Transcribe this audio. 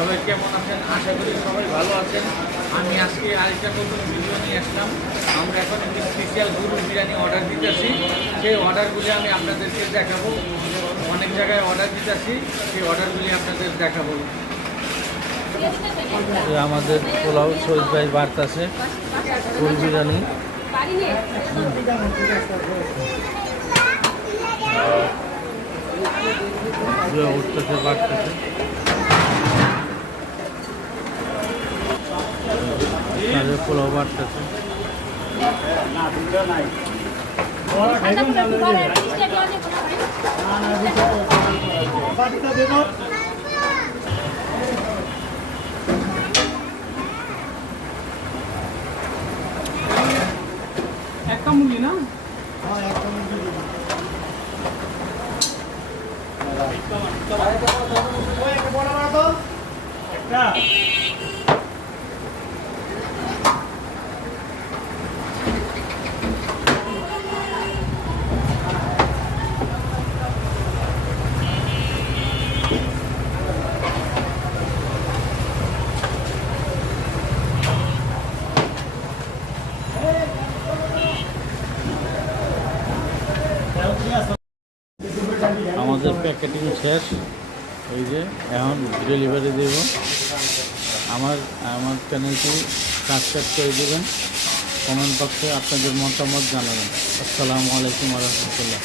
সবাই কেমন আছেন? আশা করি সবাই ভালো আছেন। আমি আজকে আরেকটা নতুন ভিডিও নিয়ে আসলাম। আমরা এখন একটি স্পেশাল গরু বিরিয়ানি অর্ডার দিতেছি। সেই অর্ডারগুলি আমি আপনাদেরকে দেখাবো। অনেক জায়গায় অর্ডার দিতেছি, সেই অর্ডারগুলি আপনাদের দেখাবো। আমাদের পোলাও শহীদ ভাই বাড়তেছে ফুল বিরিয়ানি উঠতেছে বাড়তেছে। পোলাও বাড়তেছে। একটা মুরগি না? আমাদের প্যাকেটিং শেষ। এই যে এখন ডেলিভারি দেব। আমার চ্যানেলটি সাবস্ক্রাইব করে দেবেন। কমেন্ট বক্সে আপনাদের মতামত জানাবেন। আসসালামু আলাইকুম ওয়া রাহমাতুল্লাহ।